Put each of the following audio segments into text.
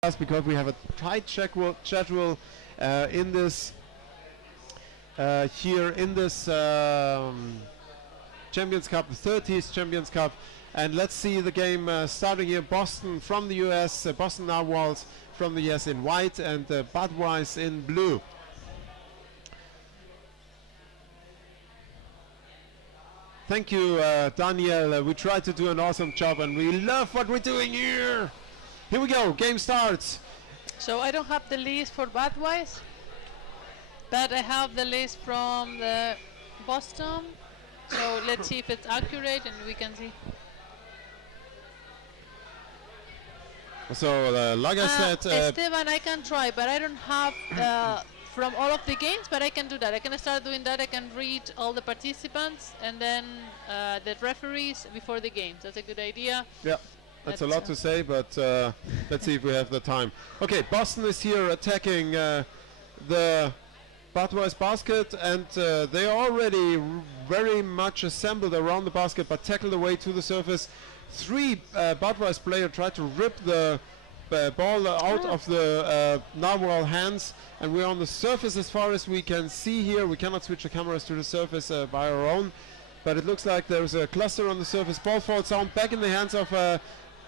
because we have a tight schedule in this here in this Champions Cup, the 30th Champions Cup. And let's see the game starting here. Boston from the US, Boston Narwhals from the US in white, and Budweis in blue. Thank you, Daniel. We tried to do an awesome job, and we love what we're doing here. Here we go, game starts. So I don't have the list for Budweis, but I have the list from the Boston. So let's see if it's accurate and we can see. So like I said, Esteban, I can try, but I don't have from all of the games, but I can do that. I can start doing that. I can read all the participants and then the referees before the games. That's a good idea. Yeah. That's a lot to say, but let's see if we have the time. Okay, Boston is here attacking the Budweis basket, and they are already very much assembled around the basket, but tackled away to the surface. Three Budweis players tried to rip the ball out of the Narwhal hands, and we're on the surface as far as we can see here. We cannot switch the cameras to the surface by our own, but it looks like there's a cluster on the surface. Ball falls down back in the hands of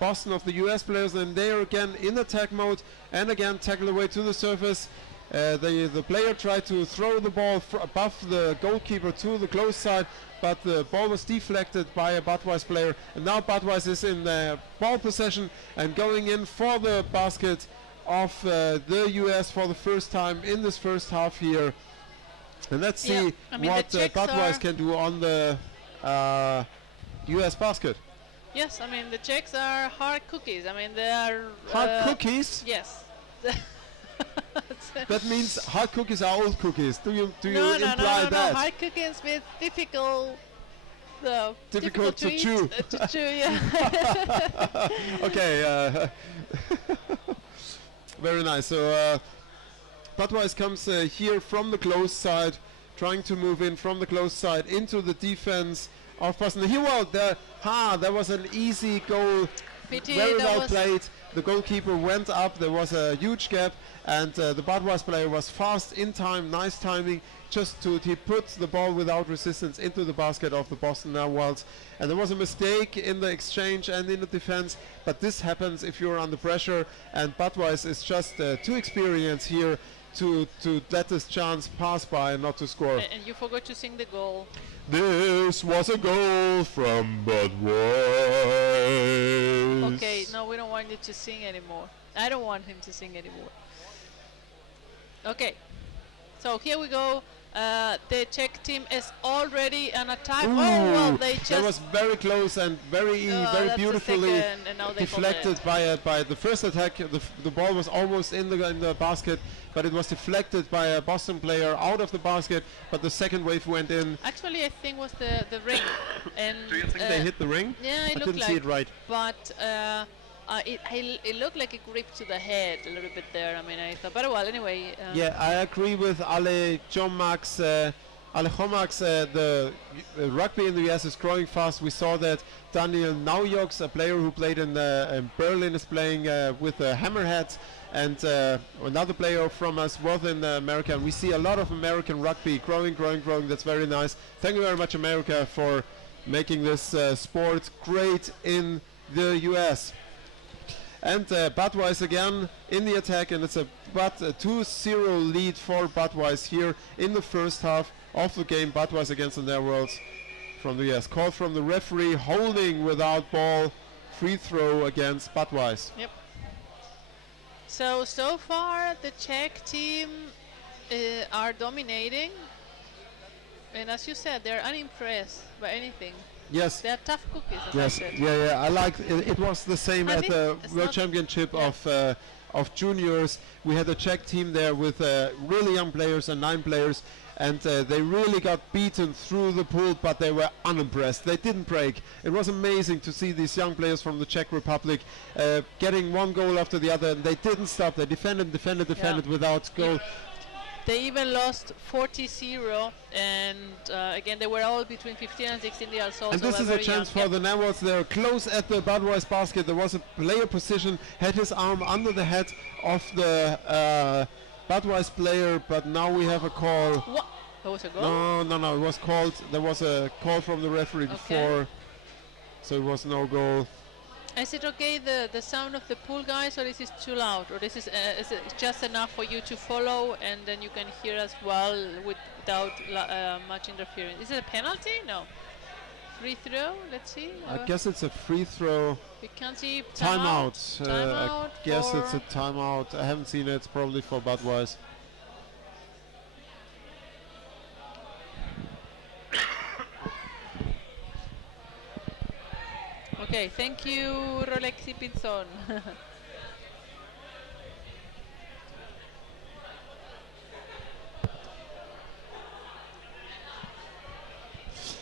Boston, of the US players, and they are again in attack mode and again tackle away to the surface. The player tried to throw the ball above the goalkeeper to the close side, but the ball was deflected by a Budweis player, and now Budweis is in ball possession and going in for the basket of the US for the first time in this first half here. And let's see what Budweis can do on the US basket. Yes, I mean the Czechs are hard cookies. I mean they are hard cookies. Yes. That means hard cookies are old cookies. Do you no, imply that? No, hard cookies with difficult to chew. To chew, yeah. Okay. Very nice. So Budweis comes here from the close side, trying to move in from the close side into the defense of Boston. Here, well, there was an easy goal. Pity, very well played. The goalkeeper went up. There was a huge gap, and the Budweis player was fast in time. Nice timing. He put the ball without resistance into the basket of the Boston Narwhals. And there was a mistake in the exchange and in the defense, but this happens if you're under pressure, and Budweis is just too experienced here to let this chance pass by and not to score. And you forgot to sing the goal. This was a goal from Budweis. Okay, no, we don't want you to sing anymore. I don't want him to sing anymore. Okay, so here we go. The Czech team is already on attack. Ooh, oh well, they just. That was very close and very beautifully deflected by the first attack. The ball was almost in the basket, but it was deflected by a Boston player out of the basket. But the second wave went in. Actually, I think was the ring. And do you think they hit the ring? Yeah, I didn't see it right. But it looked like a grip to the head a little bit there. I mean, I thought, but well, anyway. Yeah, I agree with Ale Jomax. The rugby in the US is growing fast. We saw that Daniel Naujoks, a player who played in Berlin, is playing with the Hammerheads, and another player from us was in America. And we see a lot of American rugby growing. That's very nice. Thank you very much, America, for making this sport great in the US. And Budweis again in the attack, and it's a 2-0 lead for Budweis here in the first half of the game. Budweis against the Narwhals from the US. Call from the referee, holding without ball, free throw against Budweis. Yep. So far the Czech team are dominating, and as you said, they're unimpressed by anything. Yes. They're tough cookies. Yes. Yeah. I like it. It was the same at the World Championship of juniors. We had a Czech team there with really young players and 9 players, and they really got beaten through the pool, but they were unimpressed. They didn't break. It was amazing to see these young players from the Czech Republic getting one goal after the other, and they didn't stop. They defended without goal. They even lost 40-0, and again they were all between 15 and 16 years old. And so this is a chance for the Narwhals. They're close at the Budweiser basket. There was a player position, had his arm under the head of the Budweiser player, but now we have a call. What? There was a goal? No, it was called. There was a call from the referee before, so it was no goal. Is it okay, the sound of the pool, guys, or is this too loud? Or is it just enough for you to follow and then you can hear as well without much interference? Is it a penalty? No. Free throw? Let's see. I guess it's a free throw. We can't see. Timeout. Timeout. I guess it's a timeout. I haven't seen it. It's probably for Budweiser. Okay, thank you, Rolexi Pinzon.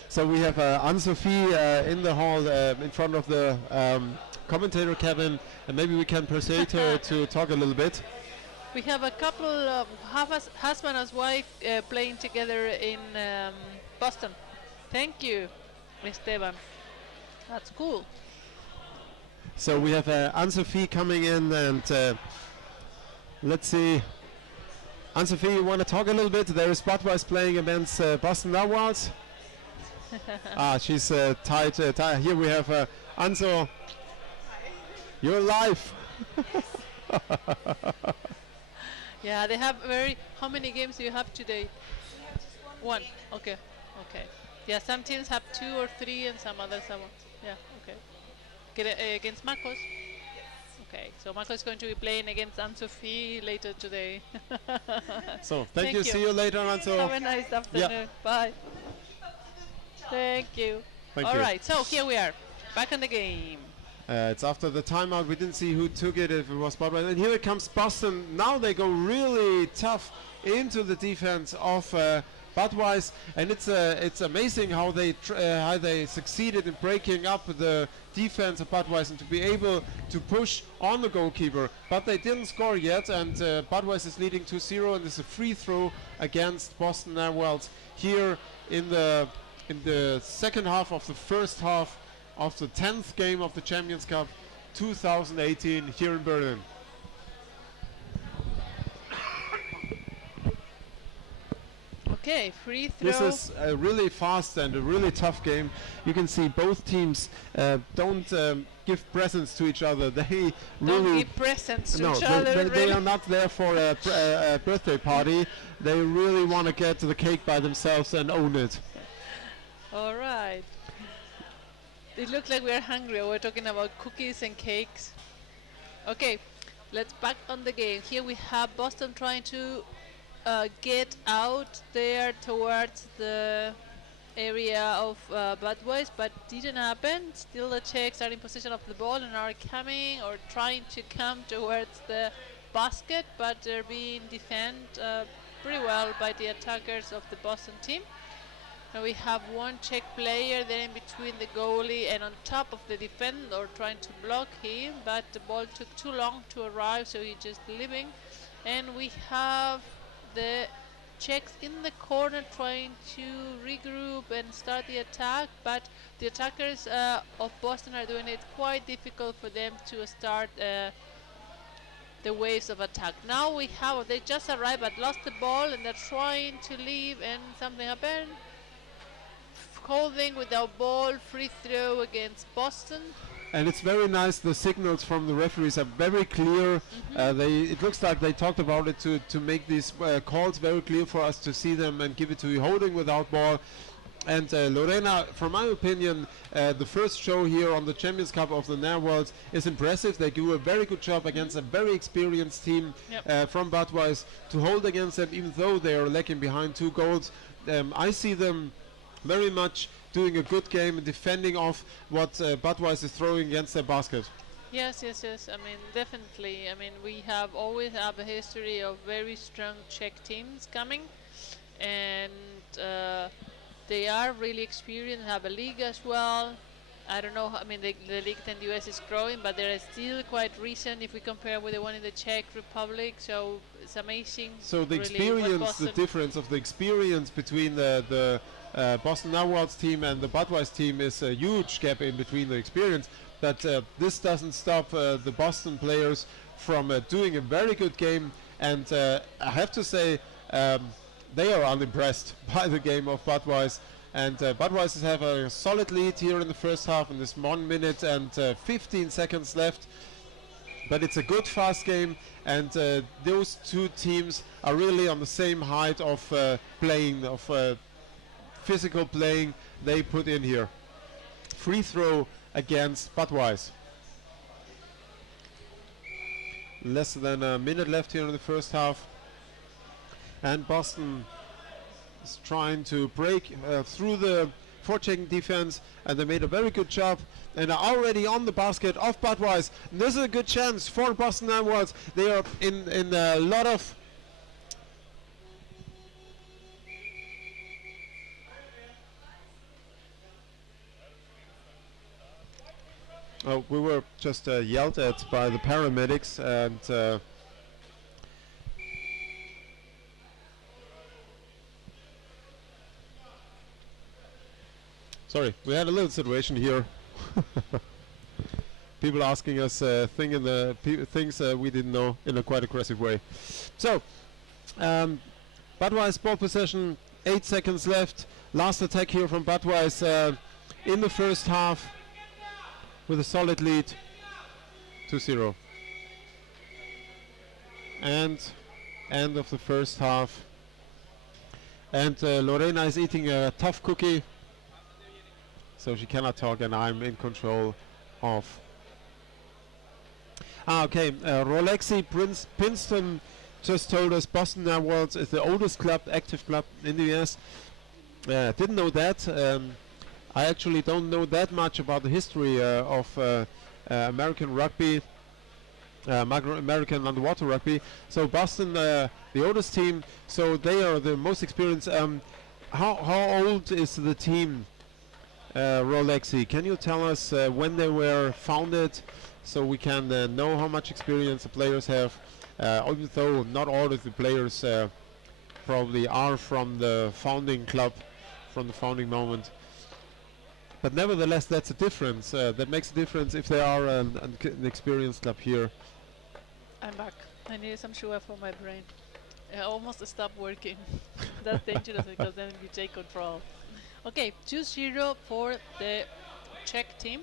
So we have Anne-Sophie in the hall in front of the commentator cabin, and maybe we can persuade her to talk a little bit. We have a couple of husband and wife playing together in Boston. Thank you, Esteban. That's cool. So we have Anne-Sophie coming in, and let's see. Anne-Sophie, you want to talk a little bit? There is Budweiser playing against Boston Narwhals. She's tied. Here we have Anso. You're live. Yeah, they have How many games do you have today? One. Okay. Okay. Yeah, some teams have 2 or 3, and some others have 1. Yeah. Okay. Against Marcos. Okay, so Marcos is going to be playing against Anne-Sophie later today. So thank you. See you later, Anso. Have a nice afternoon. Yeah. Bye. Thank you. All right, so here we are, back in the game. It's after the timeout. We didn't see who took it, if it was Budweiser. And here it comes Boston. Now they go really tough into the defense of Budweiser, and it's amazing how they succeeded in breaking up the defense of Budweiser and to be able to push on the goalkeeper. But they didn't score yet, and Budweiser is leading 2-0, and it's a free throw against Boston Narwhals here in the second half of the first half of the 10th game of the Champions Cup 2018 here in Berlin. Okay, free throw. This is a really fast and a really tough game. You can see both teams don't give presents to each other. They don't really give presents to no, each other. they are not there for a birthday party. They really want to get to the cake by themselves and own it. All right. It looks like we're hungry. We're talking about cookies and cakes. Okay, let's back on the game. Here we have Boston trying to get out there towards the area of Budweiser, but didn't happen. Still the Czechs are in possession of the ball and are coming or trying to come towards the basket, but they're being defended pretty well by the attackers of the Boston team. Now we have one Czech player there in between the goalie and on top of the defender trying to block him, but the ball took too long to arrive, so he's just leaving. And we have the Czechs in the corner trying to regroup and start the attack, but the attackers of Boston are doing it quite difficult for them to start the waves of attack. Now they just arrived but lost the ball and they're trying to leave, and something happened. Holding without ball, free throw against Boston. And it's very nice. The signals from the referees are very clear. It looks like they talked about it to make these calls very clear for us to see them and give it to you. Holding without ball. And Lorena, from my opinion, the first show here on the Champions Cup of the Narwhals is impressive. They do a very good job against a very experienced team from Budweiser to hold against them, even though they are lacking behind 2 goals. I see them very much doing a good game and defending off what Budweiser is throwing against their basket. Yes. I mean, definitely. I mean, we have always have a history of very strong Czech teams coming, and they are really experienced, have a league as well, I don't know. I mean, the League 10 US is growing, but they're still quite recent if we compare with the one in the Czech Republic. So it's amazing. So the really, experience, the difference of the experience between the Boston Narwhals team and the Budweiser team is a huge gap in between the experience. But this doesn't stop the Boston players from doing a very good game. And I have to say, they are unimpressed by the game of Budweiser. And Budweiser have a solid lead here in the first half, and there's 1 minute and 15 seconds left. But it's a good fast game, and those two teams are really on the same height of playing, of physical playing they put in here. Free throw against Budweiser. Less than a minute left here in the first half, and Boston is trying to break through the forechecking defense, and they made a very good job and are already on the basket of Budweiser. And this is a good chance for Boston Narwhals. They are in a lot of we were just yelled at by the paramedics, and sorry, we had a little situation here. People asking us things we didn't know in a quite aggressive way. So, Budweiser ball possession, 8 seconds left. Last attack here from Budweiser in the first half with a solid lead, 2-0. And end of the first half. And Lorena is eating a tough cookie, so she cannot talk, and I'm in control of. Okay, Rolexi Princeton just told us Boston Narwhals is the oldest club, active club in the US. Didn't know that. I actually don't know that much about the history of American rugby, American underwater rugby. So Boston, the oldest team, so they are the most experienced. How old is the team, Rolexi? Can you tell us when they were founded, so we can know how much experience the players have, although not all of the players probably are from the founding club, from the founding moment. But nevertheless, that's a difference. That makes a difference if they are an experienced club here. I'm back. I need some sugar for my brain. I almost stopped working. That's dangerous because then you take control. Okay, 2-0 for the Czech team.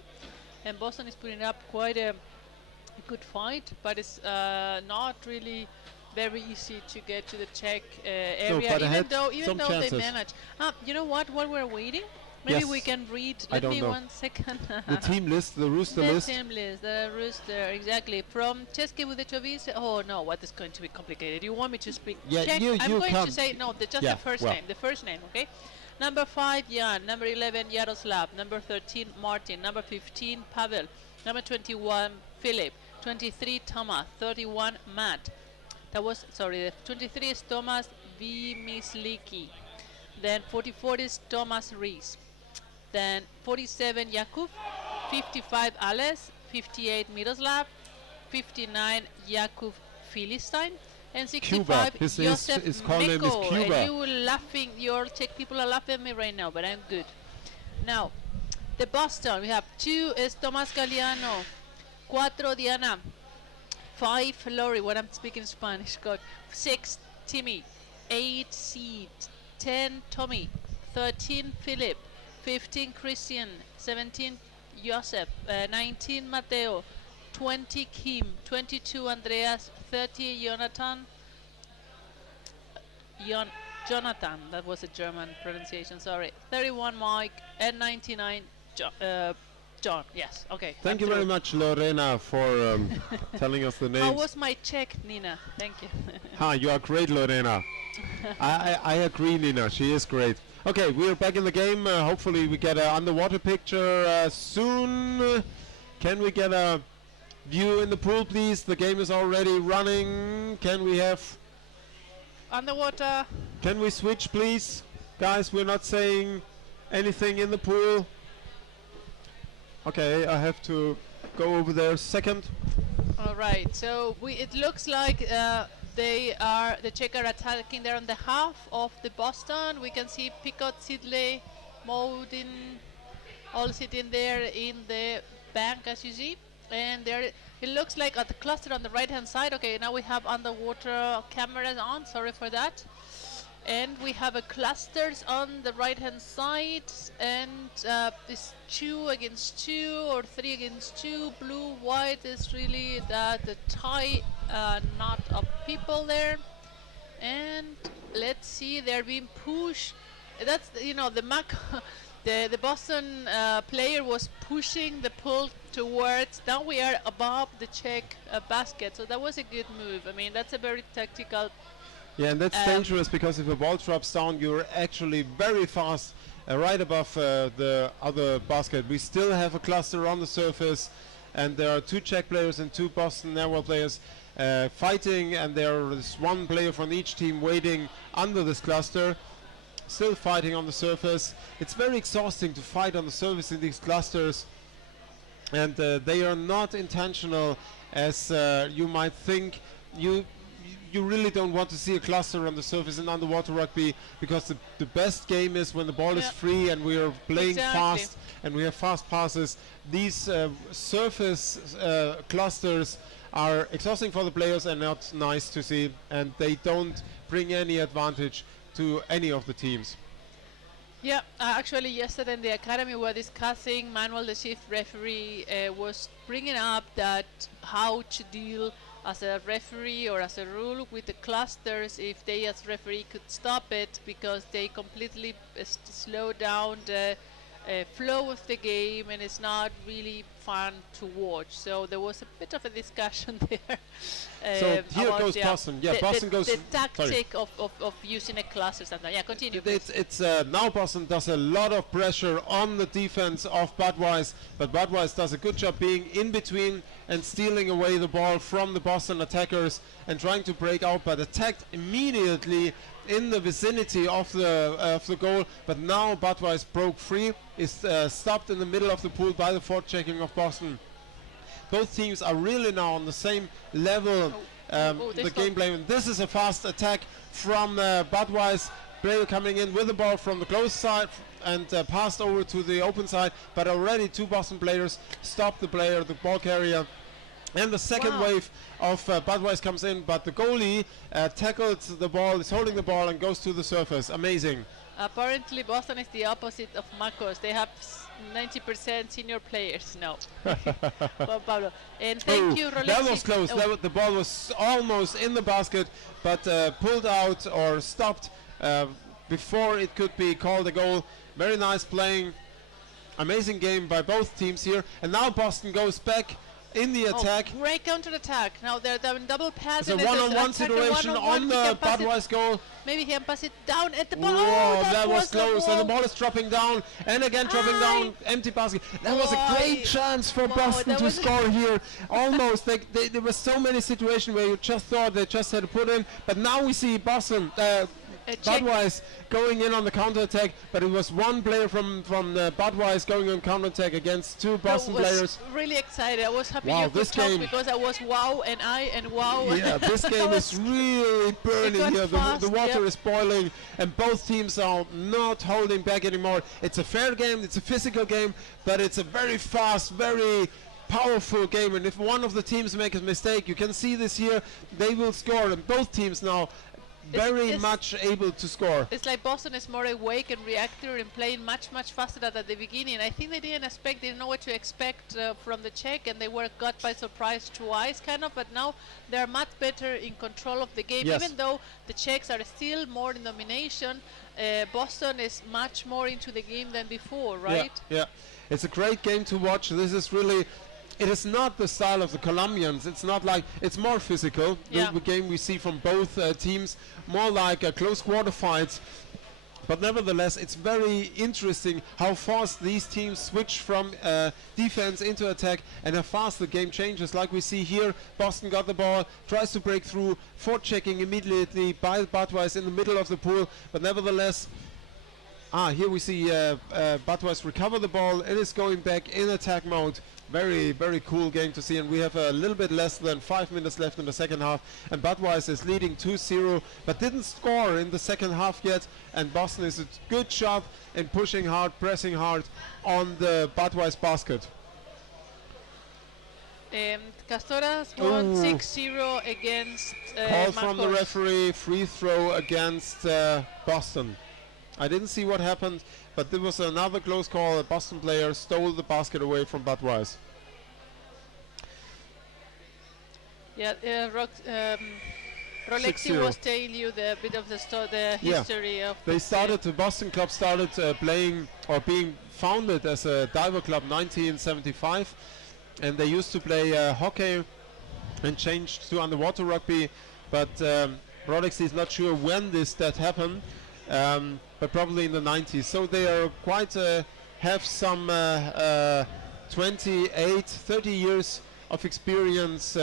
And Boston is putting up quite a good fight, but it's not really very easy to get to the Czech area, even though they manage. You know what? While we're waiting, maybe we can read. Let me 1 second. The team list, the rooster list. The team list, the rooster, exactly. From České Budějovice. Oh no, what is going to be complicated? You want me to speak Czech? I'm going to say no. Just the first name. The first name, okay? Number 5, Jan. Number 11, Yaroslav. Number 13, Martin. Number 15, Pavel. Number 21, Philip. 23, Thomas. 31, Matt. That was, sorry, the 23 is Thomas Vimisliki. Then 44 is Thomas Rees. Then 47, Jakub. 55, Ales. 58, Miroslav. 59, Jakub Philistine. And 65, Josef his call name is Cuba. And you laughing, your Czech people are laughing at me right now, but I'm good. Now, the Boston, we have 2 is Tomas Galeano, 4 Diana, 5 Lori, when I'm speaking Spanish, God, 6 Timmy, 8 Seed, 10 Tommy, 13 Philip, 15 Christian, 17 Joseph, 19 Mateo, 20 Kim, 22 Andreas, 30 Jonathan, Jonathan, that was a German pronunciation, sorry, 31 Mike, and 99 John, yes, okay. Thank you very much, Lorena, for telling us the names. How was my Czech, Nina? Thank you. You are great, Lorena. I agree, Nina, she is great. Okay, we're back in the game. Hopefully we get an underwater picture soon. Can we get a view in the pool, please? The game is already running. Can we have underwater? Can we switch, please? Guys, we're not saying anything in the pool. Okay, I have to go over there second. All right, so it looks like the Czech are attacking there on the half of the Boston. We can see Picot, Sidley, Modin, all sitting there in the bank as you see. And there it looks like at the cluster on the right hand side. Okay, now we have underwater cameras on, sorry for that. And we have a clusters on the right hand side, and this 2 against 2 or 3 against 2, blue, white is really the tie knot of people there. And let's see, they're being pushed. That's, you know, the the Boston player was pushing the pull towards. Now we are above the Czech basket, so that was a good move. I mean, that's a very tactical. Yeah, and that's dangerous, because if the ball drops down, you're actually very fast right above the other basket. We still have a cluster on the surface, and there are 2 Czech players and 2 Boston Narwhal players fighting, and there is 1 player from each team waiting under this cluster, still fighting on the surface. It's very exhausting to fight on the surface in these clusters, and they are not intentional, as you might think. You really don't want to see a cluster on the surface in underwater rugby, because the best game is when the ball is free and we are playing fast and we have fast passes. These surface clusters are exhausting for the players and not nice to see, and they don't bring any advantage to any of the teams. Yeah, actually yesterday in the academy we were discussing, Manuel, the chief referee, was bringing up that how to deal as a referee or as a rule with the clusters, if they as referee could stop it, because they completely slow down the flow of the game, and it's not really fun to watch. So there was a bit of a discussion there. So here goes Boston. Yeah, Boston goes. The tactic of using a cluster. Something. Yeah, continue. It's now Boston does a lot of pressure on the defense of Budweis, but Budweis does a good job being in between and stealing away the ball from the Boston attackers and trying to break out, but attacked immediately in the vicinity of the goal. But now Budweis broke free, is stopped in the middle of the pool by the forechecking of Boston. Both teams are really now on the same level, the gameplay. And this is a fast attack from Budweis, player coming in with the ball from the close side and passed over to the open side, but already 2 Boston players stopped the player, the ball carrier. And the second wave of Budweis comes in, but the goalie tackled the ball, is holding the ball and goes to the surface. Amazing. Apparently Boston is the opposite of Marcos. They have 90% senior players now. Well, Pablo. And thank you, Rolexi. That was close. The ball was almost in the basket, but pulled out or stopped before it could be called a goal. Very nice playing. Amazing game by both teams here. And now Boston goes back in the attack. Great counter attack. Now they're doing double pass. It's a one-on-one situation on the Budweis goal. Maybe he can pass it down at the ball. Whoa, that was close. And the ball is dropping down. And again dropping down. Empty basket. That was a great chance for Boston to score here. Almost. There were so many situations where you just thought they just had to put in. But now we see Boston, Budweis going in on the counter-attack, but it was 1 player from Budweis going on counter-attack against 2 Boston players. Really excited. I was happy you could talk, because I was wow and wow. Yeah, this game is really burning here. The water is boiling, and both teams are not holding back anymore. It's a fair game, it's a physical game, but it's a very fast, very powerful game, and if one of the teams makes a mistake, you can see this here, they will score, and both teams now very much able to score. It's like Boston is more awake and reactive and playing much faster than at the beginning. I think they didn't know what to expect from the Czech, and they were caught by surprise twice kind of, but now they're much better in control of the game. Even though the Czechs are still more in domination, Boston is much more into the game than before, right? Yeah, it's a great game to watch. This is really, it is not the style of the Colombians. It's not like, it's more physical. The game we see from both teams, more like close quarter fights. But nevertheless, it's very interesting how fast these teams switch from defense into attack, and how fast the game changes. Like we see here, Boston got the ball, tries to break through, forechecking immediately by Budweis in the middle of the pool. But nevertheless, Here we see Budweis recover the ball. It is going back in attack mode. Very, very cool game to see, and we have a little bit less than 5 minutes left in the second half, and Budweis is leading 2-0, but didn't score in the second half yet, and Boston is a good job in pushing hard, pressing hard on the Budweis basket. Castoras won 6-0 against Call from the Marcos. referee, free throw against Boston. I didn't see what happened, but there was another close call. A Boston player stole the basket away from Budweis. Yeah, Rolexi 6-0. was telling you the bit of the history of They the started, the Boston club started playing or being founded as a diver club 1975, and they used to play hockey and changed to underwater rugby, but Rolexi is not sure when that happened. But probably in the 90s. So they are quite have some 30 years of experience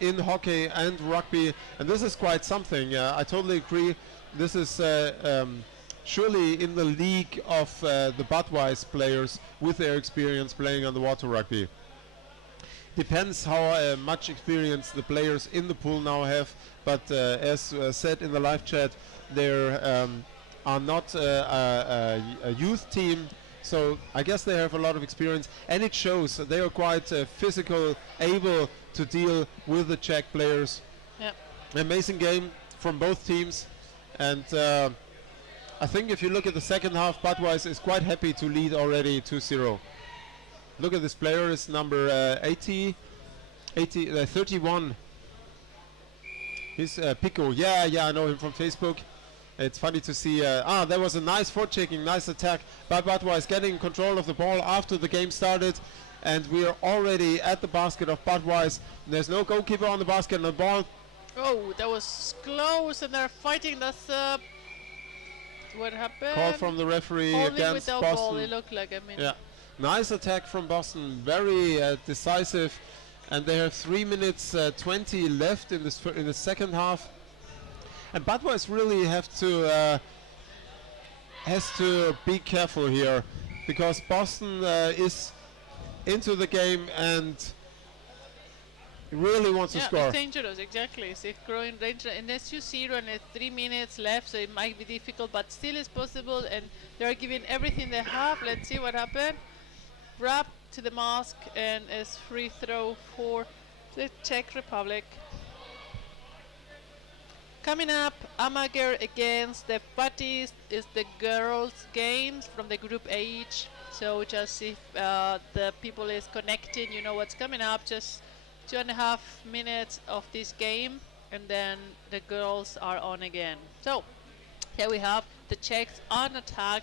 in hockey and rugby, and this is quite something. I totally agree. This is surely in the league of the Budweis players with their experience playing underwater rugby. Depends how much experience the players in the pool now have, but as said in the live chat, they're are not a youth team, so I guess they have a lot of experience, and it shows. They are quite physical, able to deal with the Czech players. Yep. Amazing game from both teams, and I think if you look at the second half, Budweis is quite happy to lead already 2-0. Look at this player, is number 31. He's Pico. Yeah, I know him from Facebook. It's funny to see. There was a nice forechecking, nice attack by Budweis, getting control of the ball after the game started, and we are already at the basket of Budweis. There's no goalkeeper on the basket, and the ball. Oh, that was close, and they're fighting. That's what happened. Call from the referee Holding against without Boston. ball, it looked like. I mean. Yeah, nice attack from Boston, very decisive, and they have 3 minutes 20 left in the second half. And Budweis really has to be careful here, because Boston is into the game and really wants to score. It's dangerous, exactly. It's growing dangerous, and it's 2-0 and it's 3 minutes left, so it might be difficult, but still it's possible, and they're giving everything they have. Let's see what happened. Wrap to the mask, and it's free throw for the Czech Republic. Coming up, Amager against the Fatties is the girls' games from the group H. So just if the people is connecting, you know what's coming up. Just 2.5 minutes of this game, and then the girls are on again. So here we have the Czechs on attack,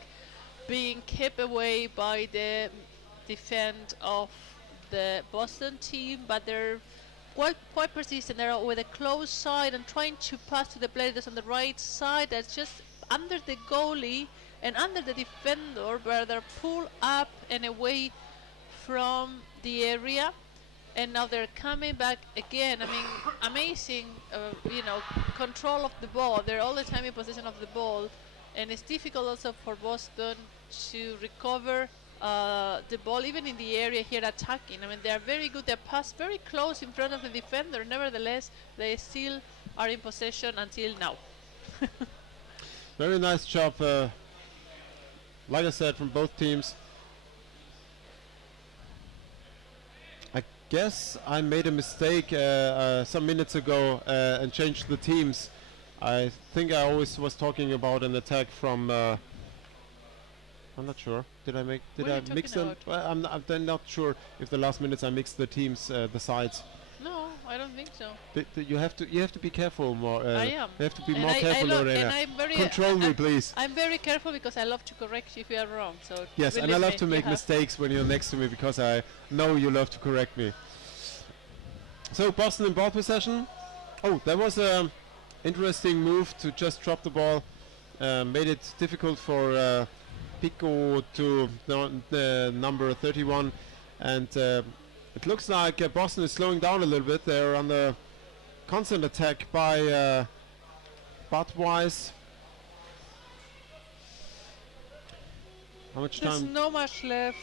being kept away by the defense of the Boston team, but they're quite persistent. They're with a close side and trying to pass to the players on the right side. That's just under the goalie and under the defender, where they're pulled up and away from the area. And now they're coming back again. I mean, amazing, control of the ball. They're all the time in possession of the ball, and it's difficult also for Boston to recover the ball, even in the area here attacking. I mean, they are very good. They pass very close in front of the defender. Nevertheless, they still are in possession until now. Very nice job, like I said, from both teams. I guess I made a mistake some minutes ago and changed the teams. I think I always was talking about an attack from I'm not sure. Did I mix them? Well, I'm then not sure if the last minutes I mixed the teams, the sides. No, I don't think so. You have to be careful more. I am. You have to be And more careful, Lorena. Control me, please. I'm very careful because I love to correct you if you are wrong. So yes, and I love to make mistakes when you're next to me, because I know you love to correct me. So Boston in ball possession. Oh, that was an interesting move to just drop the ball. Made it difficult for Pico to the number 31, and it looks like Boston is slowing down a little bit. They're on the constant attack by Budweis. How much There's time? no much left.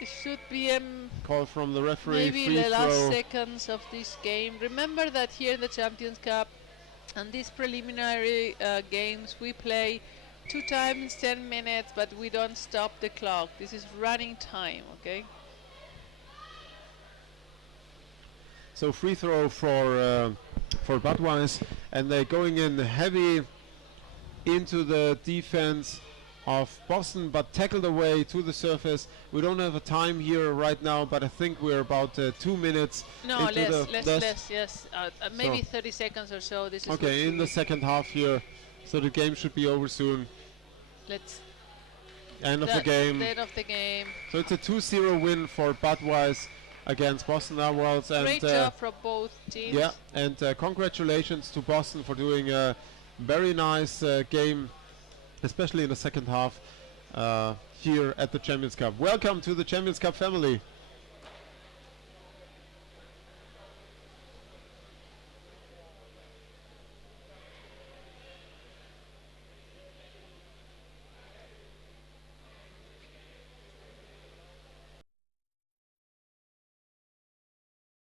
It should be Call from the referee. maybe Free the throw. last seconds of this game. Remember that here in the Champions Cup and these preliminary games we play 2 times 10 minutes, but we don't stop the clock. This is running time, okay? So free throw for Budweis, and they're going in heavy into the defense of Boston, but tackled away to the surface. We don't have a time here right now, but I think we're about 2 minutes. No, into less, yes. Maybe 30 seconds or so. This is okay, in the second half here, so the game should be over soon. Let's End of the game. End of the game. So it's a 2-0 win for Budweis against Boston Narwhals. Great job from both teams. Yeah, and congratulations to Boston for doing a very nice game, especially in the second half here at the Champions Cup. Welcome to the Champions Cup family.